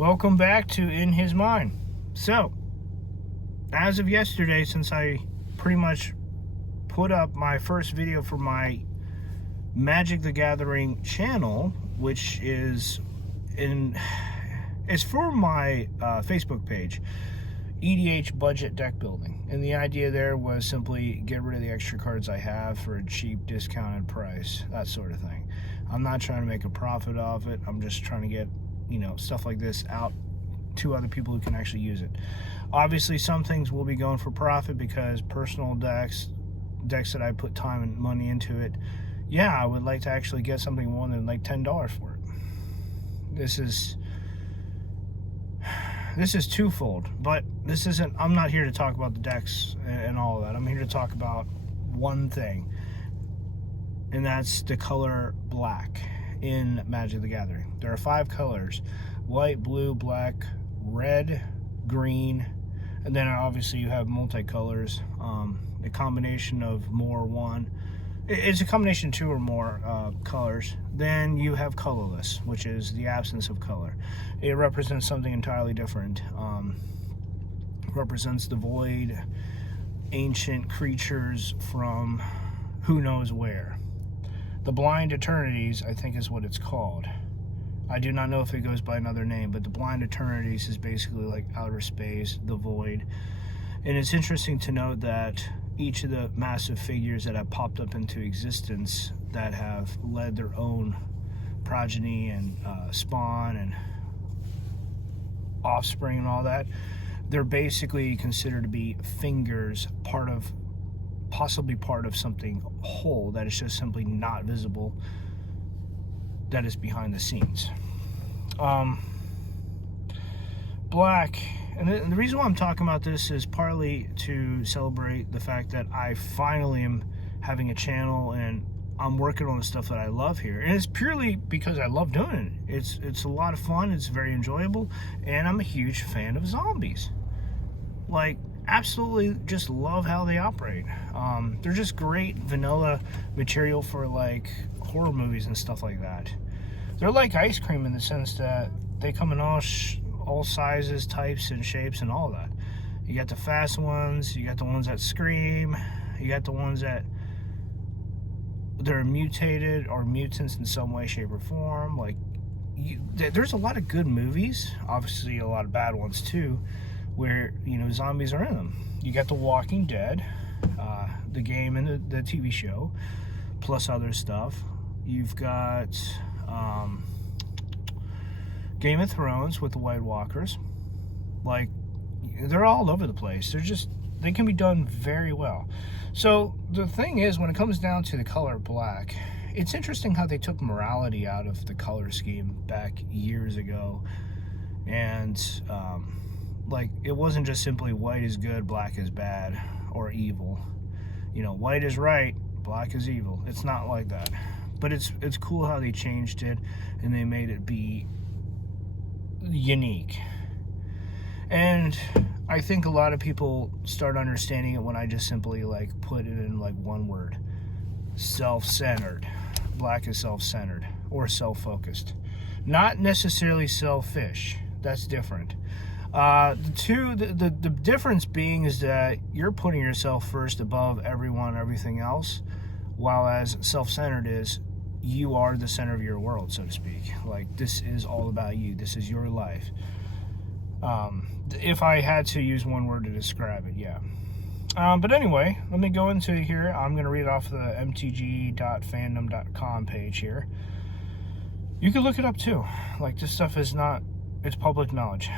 Welcome back to In His Mind. So, as of yesterday, since I pretty much put up my first video for my Magic the Gathering channel, which is it's for my Facebook page, EDH Budget Deck Building. And the idea there was simply get rid of the extra cards I have for a cheap discounted price, that sort of thing. I'm not trying to make a profit off it. I'm just trying to get stuff like this out to other people who can actually use it. Obviously, some things will be going for profit because personal decks that I put time and money into it, yeah, I would like to actually get something more than like $10 for it. This is twofold, but this isn't, I'm not here to talk about the decks and all of that. I'm here to talk about one thing, and that's the color black in Magic the Gathering. There are 5 colors: white, blue, black, red, green, and then obviously you have multicolors, a combination of more one. It's a combination of 2 or more colors. Then you have colorless, which is the absence of color. It represents something entirely different. Represents the void, ancient creatures from who knows where. The Blind Eternities, I think, is what it's called. I do not know if it goes by another name, but the Blind Eternities is basically like outer space, the void. And it's interesting to note that each of the massive figures that have popped up into existence that have led their own progeny and spawn and offspring and all that, they're basically considered to be fingers, possibly part of something whole that is just simply not visible, that is behind the scenes. Black, and the reason why I'm talking about this is partly to celebrate the fact that I finally am having a channel and I'm working on the stuff that I love here, and it's purely because I love doing it. It's a lot of fun, it's very enjoyable, and I'm a huge fan of zombies. Like, absolutely just love how they operate. They're just great vanilla material for like horror movies and stuff like that. They're like ice cream in the sense that they come in all sizes, types, and shapes and all that. You got the fast ones, you got the ones that scream, you got the ones that they're mutated or mutants in some way, shape, or form. Like, there's a lot of good movies, obviously a lot of bad ones too, where zombies are in them. You got The Walking Dead, the game and the TV show, plus other stuff. You've got Game of Thrones with the White Walkers. Like, they're all over the place. They can be done very well. So the thing is, when it comes down to the color black, it's interesting how they took morality out of the color scheme back years ago, and like, it wasn't just simply white is good, black is bad, or evil. White is right, black is evil. It's not like that. But it's cool how they changed it and they made it be unique. And I think a lot of people start understanding it when I just simply like put it in like one word: self-centered. Black is self-centered or self-focused. Not necessarily selfish. That's different. The difference being is that you're putting yourself first above everyone, everything else, while as self-centered is you are the center of your world, so to speak. Like, this is all about you. This is your life. If I had to use one word to describe it, yeah. But anyway, let me go into here. I'm going to read off the mtg.fandom.com page here. You can look it up too. Like, this stuff is not, it's public knowledge.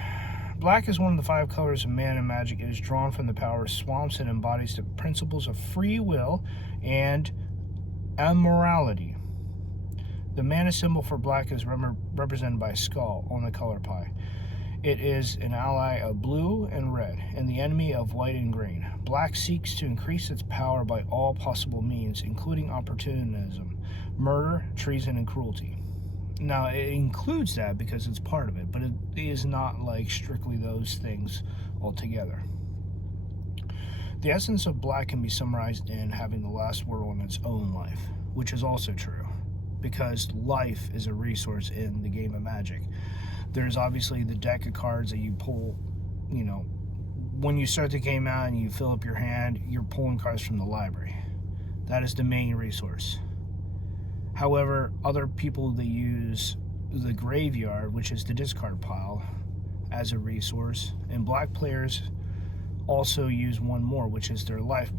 Black is one of the 5 colors of mana and magic. It is drawn from the power of swamps and embodies the principles of free will and immorality. The mana symbol for black is represented by a skull on the color pie. It is an ally of blue and red, and the enemy of white and green. Black seeks to increase its power by all possible means, including opportunism, murder, treason, and cruelty. Now, it includes that because it's part of it, but it is not like strictly those things altogether. The essence of black can be summarized in having the last word on its own life, which is also true, because life is a resource in the game of Magic. There's obviously the deck of cards that you pull, you know, when you start the game out and you fill up your hand, you're pulling cards from the library. That is the main resource. However, other people that use the graveyard, which is the discard pile, as a resource, and black players also use one more, which is their life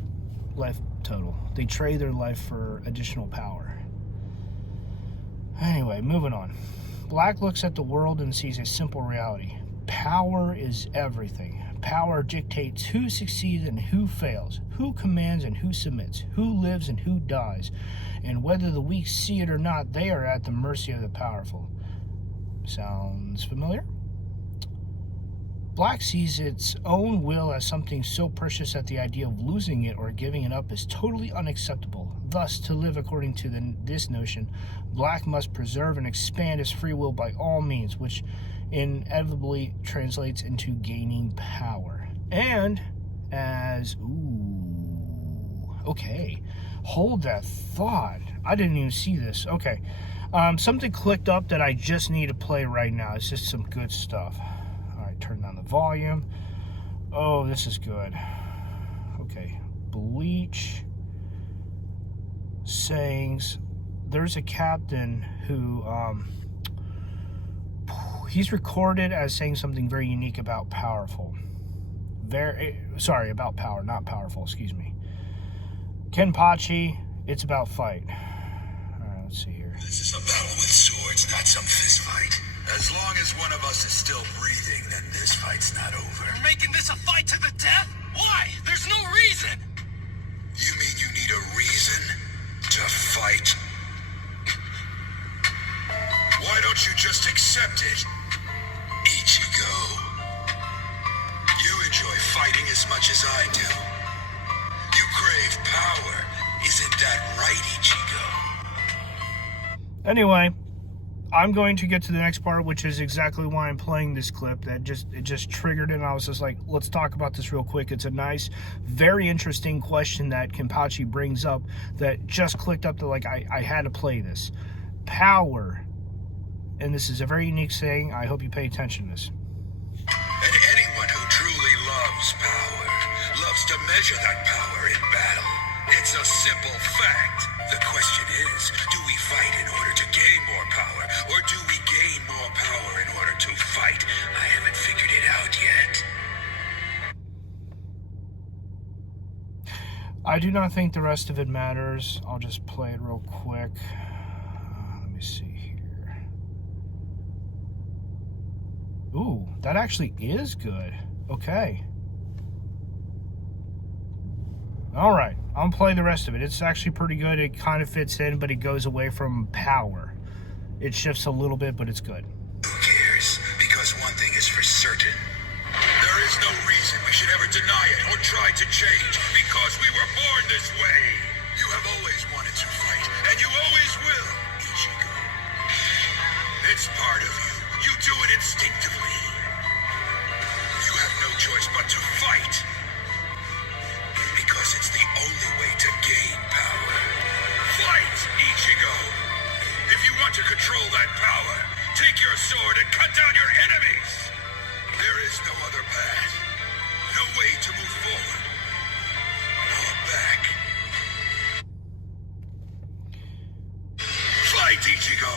total. They trade their life for additional power. Anyway, moving on. Black looks at the world and sees a simple reality. Power is everything. Power dictates who succeeds and who fails, who commands and who submits, who lives and who dies, and whether the weak see it or not, they are at the mercy of the powerful. Sounds familiar? Black sees its own will as something so precious that the idea of losing it or giving it up is totally unacceptable. Thus, to live according to this notion, Black must preserve and expand his free will by all means, which inevitably translates into gaining power. And as... okay. Hold that thought. I didn't even see this. Okay. Something clicked up that I just need to play right now. It's just some good stuff. Alright, turn down the volume. Oh, this is good. Okay. Bleach. Sayings. There's a captain who... he's recorded as saying something very unique about powerful. About power, not powerful, excuse me. Kenpachi, it's about fight. Alright, let's see here. This is a battle with swords, not some fist fight. As long as one of us is still breathing, then this fight's not over. You're making this a fight to the death? Why? There's no reason! You mean you need a reason to fight? Why don't you just accept it? Ichigo. You enjoy fighting as much as I do. You crave power. Isn't that right, Ichigo? Anyway, I'm going to get to the next part, which is exactly why I'm playing this clip. It just triggered it, and I was just like, let's talk about this real quick. It's a nice, very interesting question that Kenpachi brings up that just clicked up to, like, I had to play this. Power. And this is a very unique saying. I hope you pay attention to this. And anyone who truly loves power loves to measure that power in battle. It's a simple fact. The question is, do we fight in order to gain more power, or do we gain more power in order to fight? I haven't figured it out yet. I do not think the rest of it matters. I'll just play it real quick. Let me see here. Ooh, that actually is good. Okay. Alright, I'll play the rest of it. It's actually pretty good. It kind of fits in, but it goes away from power. It shifts a little bit, but it's good. Who cares? Because one thing is for certain. There is no reason we should ever deny it or try to change, because we were born this way. You have always wanted to fight, and you always will, Ichigo. It's part of you. You do it instinctively. You have no choice but to fight. Because it's the only way to gain power. Fight, Ichigo! If you want to control that power, take your sword and cut down your enemies! There is no other path. No way to move forward. Or back. Fight, Ichigo!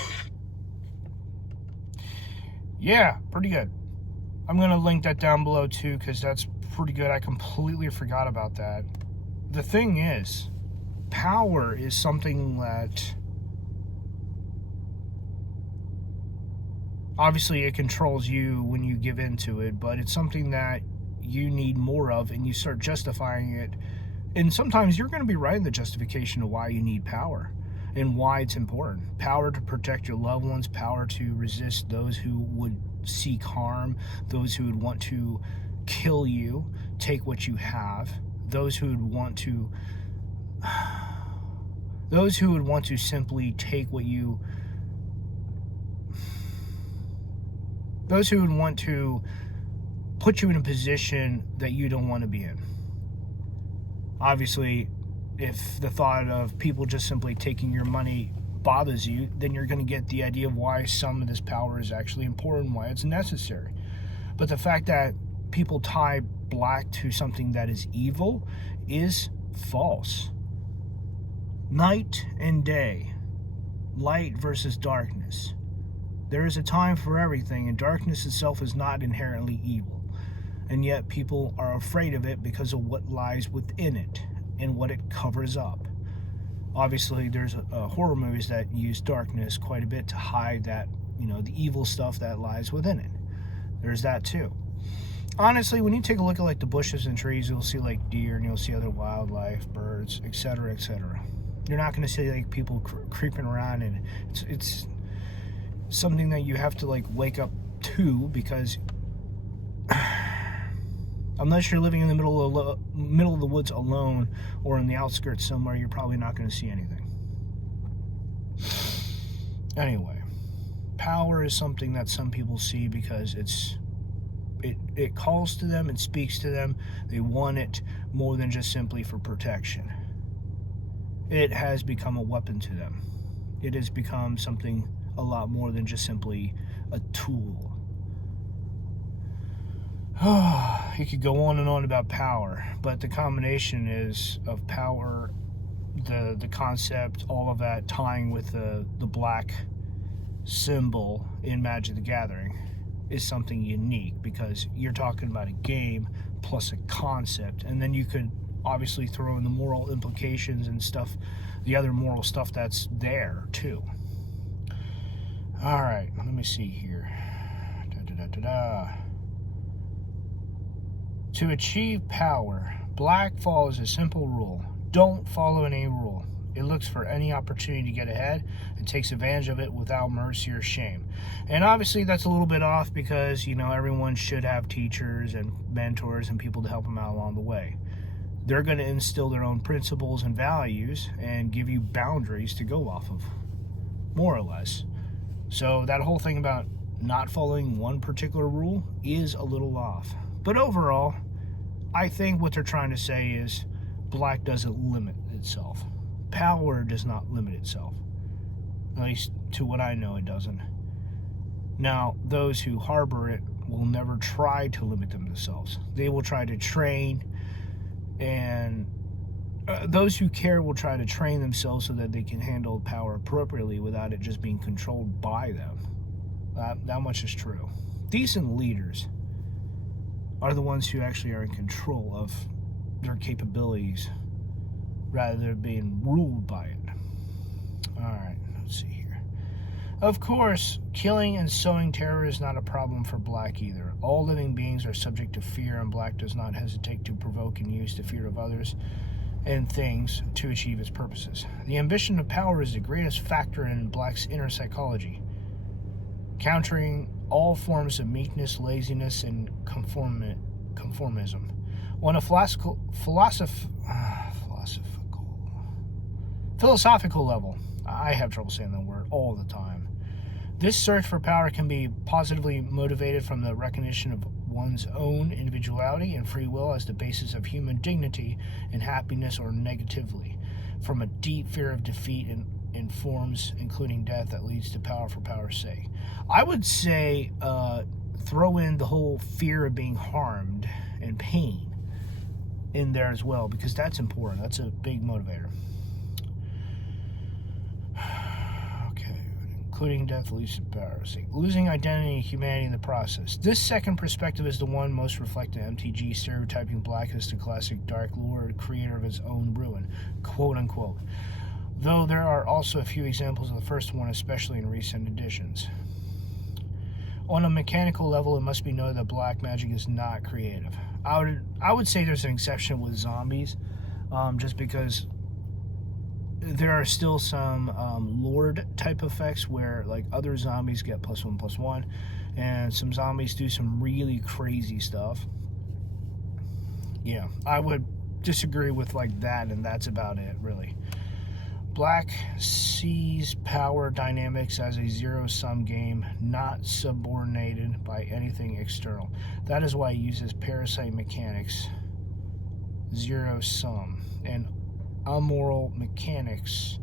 Yeah, pretty good. I'm going to link that down below too, because that's pretty good. I completely forgot about that. The thing is, power is something that obviously it controls you when you give into it, but it's something that you need more of, and you start justifying it. And sometimes you're going to be right in the justification of why you need power and why it's important. Power to protect your loved ones, power to resist those who would seek harm, those who would want to kill you, take what you have, those who would want to simply take what you, those who would want to put you in a position that you don't want to be in. Obviously, if the thought of people just simply taking your money bothers you, then you're going to get the idea of why some of this power is actually important, why it's necessary. But the fact that people tie black to something that is evil is false. Night and day, light versus darkness. There is a time for everything, and darkness itself is not inherently evil. And yet people are afraid of it because of what lies within it and what it covers up. Obviously, there's horror movies that use darkness quite a bit to hide that, the evil stuff that lies within it. There's that too. Honestly, when you take a look at like the bushes and trees, you'll see like deer and you'll see other wildlife, birds, etc., etc. You're not going to see like people creeping around, and it's something that you have to like wake up to, because unless you're living in the middle of the woods alone or in the outskirts somewhere, you're probably not going to see anything. Anyway, power is something that some people see because it calls to them, it speaks to them. They want it more than just simply for protection. It has become a weapon to them. It has become something a lot more than just simply a tool. You could go on and on about power, but the combination of power, the concept, all of that tying with the black symbol in Magic the Gathering is something unique, because you're talking about a game plus a concept, and then you could obviously throw in the moral implications and stuff, the other moral stuff that's there too. All right, let me see here. To achieve power, black follows a simple rule. Don't follow any rule. It looks for any opportunity to get ahead and takes advantage of it without mercy or shame. And obviously that's a little bit off, because, everyone should have teachers and mentors and people to help them out along the way. They're going to instill their own principles and values and give you boundaries to go off of, more or less. So that whole thing about not following one particular rule is a little off. But overall, I think what they're trying to say is black doesn't limit itself. Power does not limit itself. At least to what I know, it doesn't. Now, those who harbor it will never try to limit themselves. They will try to train, and those who care will try to train themselves so that they can handle power appropriately without it just being controlled by them. That much is true. Decent leaders are the ones who actually are in control of their capabilities rather than being ruled by it. Alright, let's see here. Of course, killing and sowing terror is not a problem for black either. All living beings are subject to fear, and black does not hesitate to provoke and use the fear of others and things to achieve its purposes. The ambition of power is the greatest factor in black's inner psychology, countering all forms of meekness, laziness, and conformism. On a philosophical level, I have trouble saying that word all the time. This search for power can be positively motivated from the recognition of one's own individuality and free will as the basis of human dignity and happiness, or negatively, from a deep fear of defeat in forms including death that leads to power for power's sake. I would say throw in the whole fear of being harmed and pain in there as well, because that's important. That's a big motivator. Okay, including death leads to power's sake. Losing identity and humanity in the process. This second perspective is the one most reflected in MTG, stereotyping black as the classic Dark Lord, creator of his own ruin, quote unquote. Though there are also a few examples of the first one, especially in recent editions. On a mechanical level, it must be noted that black magic is not creative. I would say there's an exception with zombies, just because there are still some Lord type effects where like other zombies get +1/+1, and some zombies do some really crazy stuff. Yeah, I would disagree with like that, and that's about it, really. Black sees power dynamics as a zero-sum game, not subordinated by anything external. That is why it uses parasite mechanics, zero-sum, and amoral mechanics,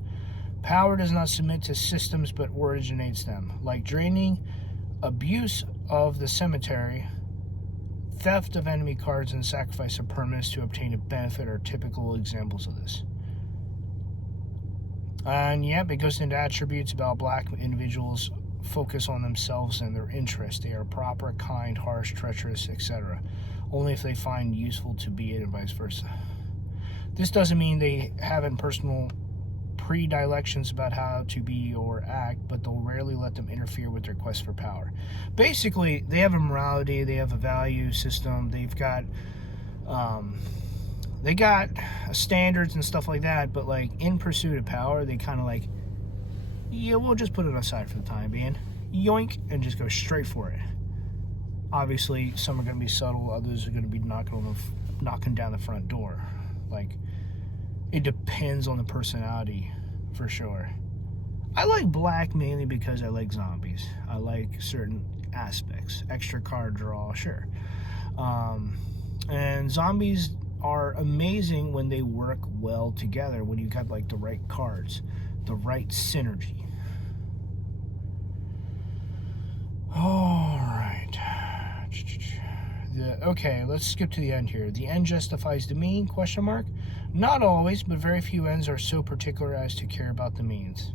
Power does not submit to systems but originates them. Like draining, abuse of the cemetery, theft of enemy cards, and sacrifice of permanents to obtain a benefit are typical examples of this. And yep, it goes into attributes about black individuals focus on themselves and their interests. They are proper, kind, harsh, treacherous, etc. Only if they find useful to be it and vice versa. This doesn't mean they haven't personal predilections about how to be or act, but they'll rarely let them interfere with their quest for power. Basically, they have a morality, they have a value system, they've got standards and stuff like that, but like in pursuit of power, they kind of like, yeah, we'll just put it aside for the time being. Yoink, and just go straight for it. Obviously, some are going to be subtle, others are going to be knocking down the front door. Like, it depends on the personality, for sure. I like black mainly because I like zombies. I like certain aspects. Extra card draw, sure. And zombies are amazing when they work well together, when you got like the right cards, the right synergy. All right. Okay, let's skip to the end here. The end justifies the mean, question mark? Not always, but very few ends are so particular as to care about the means.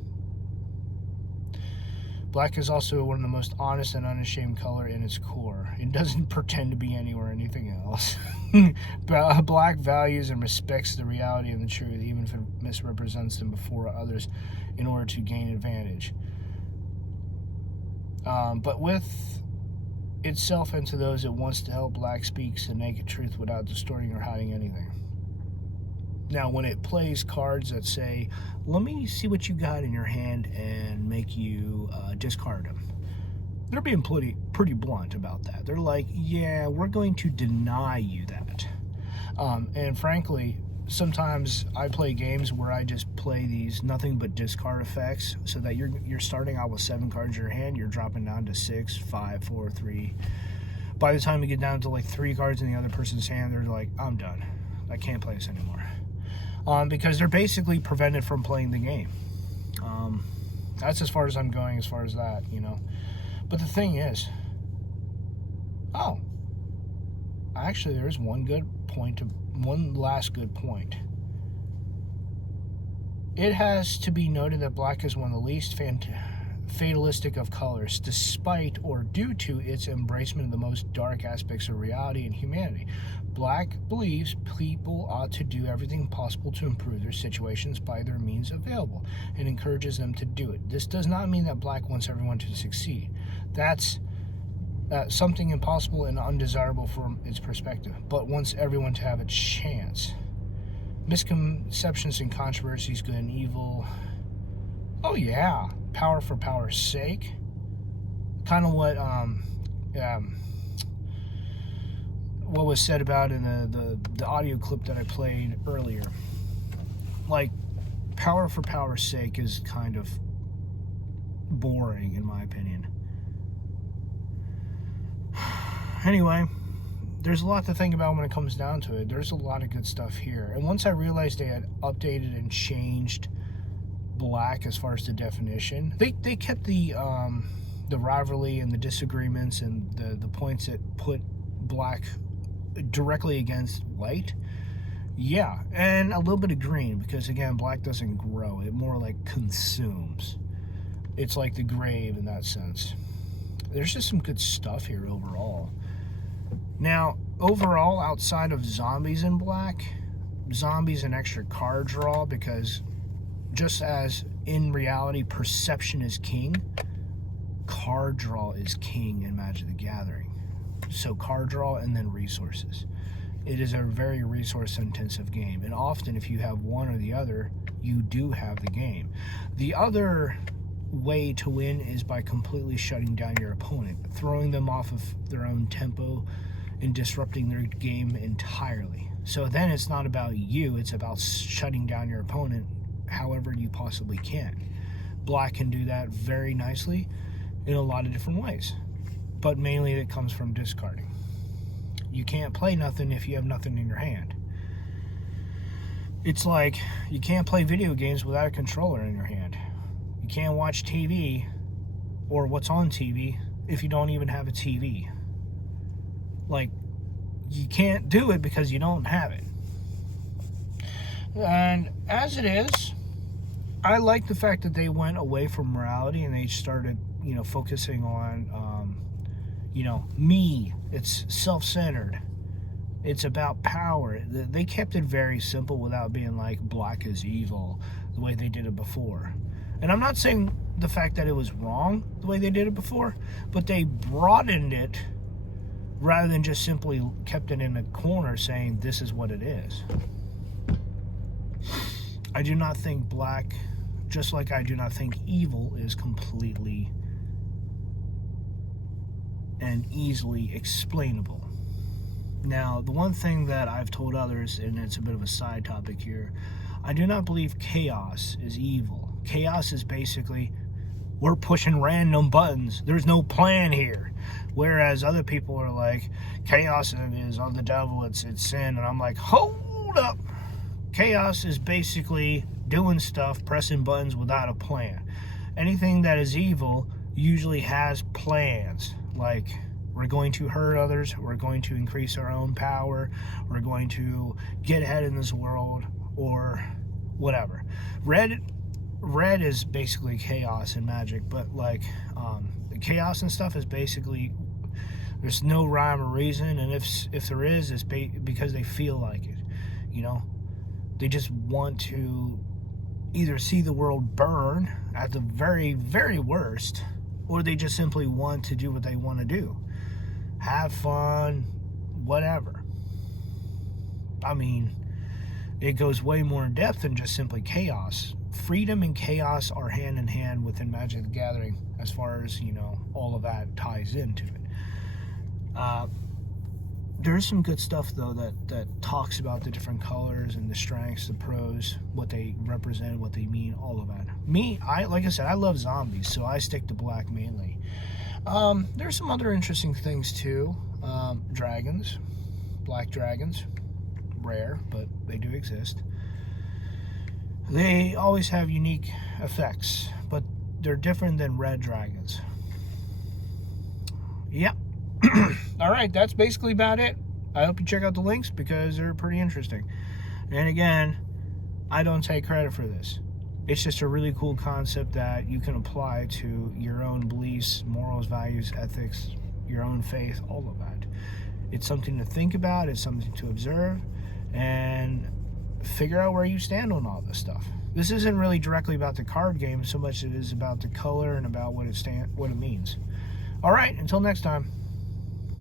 Black is also one of the most honest and unashamed color in its core. It doesn't pretend to be any or anything else. Black values and respects the reality and the truth, even if it misrepresents them before others in order to gain advantage. But with itself and to those it wants to help, black speaks the naked truth without distorting or hiding anything. Now, when it plays cards that say, let me see what you got in your hand and make you discard them, they're being pretty blunt about that. They're like, yeah, we're going to deny you that. And frankly, sometimes I play games where I just play these nothing but discard effects, so that you're starting out with 7 cards in your hand, you're dropping down to 6, 5, 4, 3. By the time you get down to like 3 cards in the other person's hand, they're like, I'm done. I can't play this anymore. Because they're basically prevented from playing the game. That's as far as I'm going as far as that, you know. But the thing is, actually there is one last good point. It has to be noted that black is one of the least fatalistic of colors, despite or due to its embracement of the most dark aspects of reality and humanity. Black believes people ought to do everything possible to improve their situations by their means available, and encourages them to do it. This does not mean that black wants everyone to succeed. That's something impossible and undesirable from its perspective, but wants everyone to have a chance. Misconceptions and controversies, good and evil. Oh yeah, power for power's sake. Kind of what was said about in the audio clip that I played earlier. Like, power for power's sake is kind of boring in my opinion. Anyway, there's a lot to think about when it comes down to it. There's a lot of good stuff here. And once I realized they had updated and changed black as far as the definition, they kept the rivalry and the disagreements and the points that put black directly against white. Yeah, and a little bit of green, because again, black doesn't grow. It more like consumes. It's like the grave in that sense. There's just some good stuff here overall. Now, overall, outside of zombies in black, zombies an extra card draw, because just as in reality perception is king, card draw is king in Magic the Gathering. So card draw and then resources. It is a very resource intensive game, and often if you have one or the other, you do have the game. The other way to win is by completely shutting down your opponent, throwing them off of their own tempo and disrupting their game entirely. So then it's not about you, it's about shutting down your opponent however you possibly can. Black can do that very nicely in a lot of different ways, but mainly it comes from discarding. You can't play nothing if you have nothing in your hand. It's like you can't play video games without a controller in your hand. You can't watch TV or what's on TV if you don't even have a TV. Like, you can't do it because you don't have it. And as it is, I like the fact that they went away from morality and they started, focusing on, me. It's self-centered. It's about power. They kept it very simple without being like black is evil the way they did it before. And I'm not saying the fact that it was wrong the way they did it before, but they broadened it rather than just simply kept it in a corner saying this is what it is. I do not think black, just like I do not think evil, is completely and easily explainable. Now, the one thing that I've told others, and it's a bit of a side topic here, I do not believe chaos is evil. Chaos is basically, we're pushing random buttons. There's no plan here. Whereas other people are like, chaos is of the devil, it's sin. And I'm like, hold up. Chaos is basically doing stuff, pressing buttons without a plan. Anything that is evil usually has plans. Like, we're going to hurt others, we're going to increase our own power, we're going to get ahead in this world, or whatever. Red is basically chaos and magic, but like the chaos and stuff is basically, there's no rhyme or reason, and if there is, it's because they feel like it. They just want to either see the world burn at the very, very worst, or they just simply want to do what they want to do. Have fun, whatever. I mean, it goes way more in depth than just simply chaos. Freedom and chaos are hand in hand within Magic the Gathering, as far as, all of that ties into it. There's some good stuff, though, that talks about the different colors and the strengths, the pros, what they represent, what they mean, all of that. Me, like I said, I love zombies, so I stick to black mainly. There's some other interesting things too. Dragons, black dragons, rare, but they do exist. They always have unique effects, but they're different than red dragons. Yep. All right, that's basically about it. I hope you check out the links because they're pretty interesting. And again, I don't take credit for this. It's just a really cool concept that you can apply to your own beliefs, morals, values, ethics, your own faith, all of that. It's something to think about, it's something to observe, and figure out where you stand on all this stuff. This isn't really directly about the card game so much as it is about the color and about what it means. All right, until next time.